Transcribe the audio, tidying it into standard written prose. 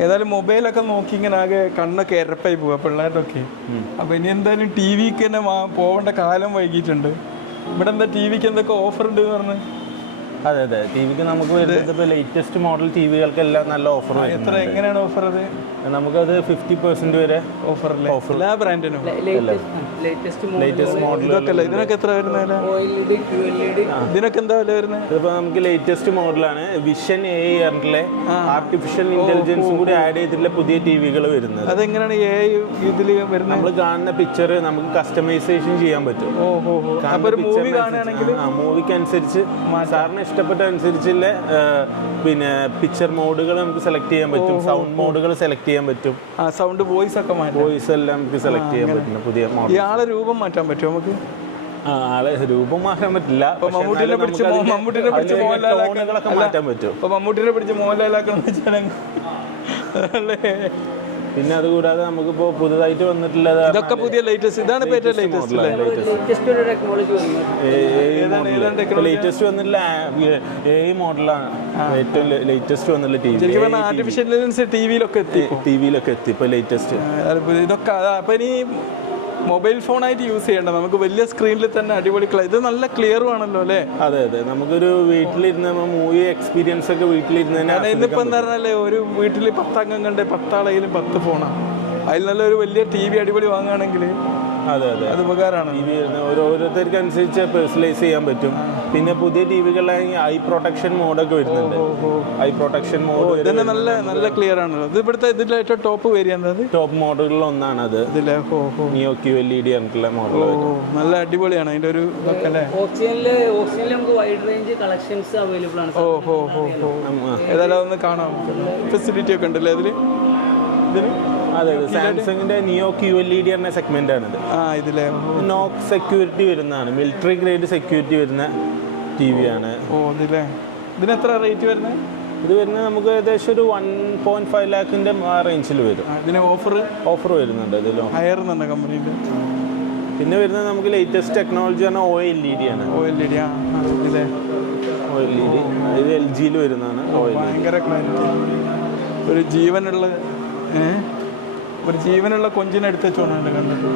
ഏതായാലും മൊബൈലൊക്കെ നോക്കി ഇങ്ങനെ ആകെ കണ്ണൊക്കെ എരപ്പായി പോവുക പിള്ളേരുടെ. അപ്പോൾ ഇനി എന്തായാലും ടി വിക്ക് തന്നെ പോകേണ്ട കാലം വൈകിട്ടുണ്ട്. ഇവിടെ എന്താ ടി വിക്ക് എന്തൊക്കെ ഓഫർ ഉണ്ട് എന്ന് പറഞ്ഞ്? അതെ അതെ, ടി വിക്ക് നമുക്ക് വരുന്നത് ഇപ്പോൾ ലേറ്റസ്റ്റ് മോഡൽ ടി വികൾക്കെല്ലാം നല്ല ഓഫർ. എത്ര എങ്ങനെയാണ് ഓഫർ? അത് നമുക്കത് 50% വരെ ഓഫറില്ല എല്ലാ ബ്രാൻഡിനും ലേറ്റസ്റ്റ് മോഡൽ. ഇതിനൊക്കെ എത്ര വരുന്നത്? ഇതിനൊക്കെ എന്താ വില വരുന്നത്? ഇതിപ്പോൾ നമുക്ക് ലേറ്റസ്റ്റ് മോഡലാണ് വിഷൻ AI ആർട്ടിഫിഷ്യൽ ഇന്റലിജൻസും കൂടി ആഡ് ചെയ്തിട്ടുള്ള പുതിയ ടി വികൾ വരുന്നത്. അതെങ്ങനെയാണ് ഇതിൽ വരുന്നത്? നമ്മൾ കാണുന്ന പിക്ചർ നമുക്ക് കസ്റ്റമൈസേഷൻ ചെയ്യാൻ പറ്റും. മൂവി കാണുകയാണെങ്കിൽ മൂവിക്ക് അനുസരിച്ച് സാറിന് ഇഷ്ടപ്പെട്ട അനുസരിച്ചുള്ള പിന്നെ പിക്ചർ മോഡുകൾ നമുക്ക് സെലക്ട് ചെയ്യാൻ പറ്റും. സൗണ്ട് മോഡുകൾ സെലക്ട് ചെയ്യാൻ പറ്റും. സൗണ്ട് വോയിസ് ഒക്കെ വോയിസ് എല്ലാം നമുക്ക് സെലക്ട് ചെയ്യാൻ പറ്റും. പുതിയ മോഡൽ. ഇയാളെ രൂപം മാറ്റാൻ പറ്റുമോ നമുക്ക്? ആളെ രൂപം മാറ്റാൻ പറ്റില്ല. മമ്മൂട്ടിനെ പിടിച്ച് മോഹൻലാലൊക്കെ മാറ്റാൻ പറ്റും. ഇപ്പൊ മമ്മൂട്ടിനെ പിടിച്ച് മോഹൻലാലാക്കണം വെച്ചാൽ. പിന്നെ അതുകൂടാതെ നമുക്കിപ്പോൾ പുതുതായിട്ട് വന്നിട്ടുള്ളത് ഇതൊക്കെ പുതിയ ലേറ്റസ്റ്റ്. ഇതാണ് ലേറ്റസ്റ്റ് വന്നിട്ടുള്ള AI മോഡലാണ് ഏറ്റവും ലേറ്റസ്റ്റ് വന്നിട്ടുള്ള ടി വി. ആർട്ടിഫിഷ്യൽ ഇന്റലിജൻസ് ടിവിയിലൊക്കെ എത്തി ഇപ്പോൾ ലേറ്റസ്റ്റ്. ഇതൊക്കെ അപ്പൊ ഇനി മൊബൈൽ ഫോണായിട്ട് യൂസ് ചെയ്യേണ്ട, നമുക്ക് വലിയ സ്ക്രീനിൽ തന്നെ അടിപൊളി ഇത് നല്ല ക്ലിയറും ആണല്ലോ അല്ലേ? അതെ അതെ, നമുക്കൊരു വീട്ടിലിരുന്ന് മൂവി എക്സ്പീരിയൻസ് ഒക്കെ വീട്ടിലിരുന്ന്. ഇന്നിപ്പോ എന്താ പറഞ്ഞാലേ ഒരു വീട്ടിൽ 10 അംഗം കണ്ട് 10 ആളെങ്കിലും 10 ഫോണാണ്. അതിൽ നല്ലൊരു വലിയ ടി വി അടിപൊളി വാങ്ങുകയാണെങ്കിൽ അതെ അതെ അത് ഉപകാരമാണ്. ടി വി ഓരോരുത്തർക്ക് അനുസരിച്ച് പേഴ്സണലൈസ് ചെയ്യാൻ പറ്റും. പിന്നെ പുതിയ ടി വികളിലാണെങ്കിൽ ഐ പ്രൊട്ടക്ഷൻ മോഡൊക്കെ വരുന്നുണ്ട്. ഐ പ്രൊട്ടക്ഷൻ മോഡ് ഇതന്നെ നല്ല ക്ലിയർ ആണ്. ഇത് ഇവിടുത്തെ ഇതിൽ ഏറ്റവും ടോപ്പ് വേരിയന്റ് ടോപ്പ് മോഡലുകളിൽ ഒന്നാണ് അത്. നിയോ QLED ആയിട്ടുള്ള മോഡൽ നല്ല അടിപൊളിയാണ്. അതിന്റെ ഒരു ഇതൊക്കെ അല്ലേ? ഏതായാലും ഒന്ന് കാണാം. ഫെസിലിറ്റി ഒക്കെ ഉണ്ടല്ലേ അതില്? അതെ അതെ, സാംസങ്ങിന്റെ നിയോ QLED എന്ന സെഗ്മെന്റ് ആണിത്. ഇതിലെ നോക്ക് സെക്യൂരിറ്റി വരുന്നതാണ്, മിലിറ്ററി ഗ്രേഡ് സെക്യൂരിറ്റി വരുന്ന ടി വി ആണ്. ഇതിന് എത്ര റേറ്റ് വരുന്നത്? ഇത് വരുന്നത് നമുക്ക് ഏകദേശം ഒരു 1.5 ലാഖിന്റെ ആ റേഞ്ചിൽ വരും. ഇതിന് ഓഫർ വരുന്നുണ്ട് ഇതിലോ. ഹയർ എന്ന കമ്പനിയുടെ. പിന്നെ വരുന്നത് നമുക്ക് ലേറ്റസ്റ്റ് ടെക്നോളജി ആണ് OLED ആണ്. OLED ഇത് LGയിൽ വരുന്നതാണ്. ഭയങ്കര ക്ലാരിറ്റി. ഒരു ജീവനുള്ള കൊഞ്ചിനെ എടുത്ത് വെച്ചോണ്ട് കണ്ടിട്ട്.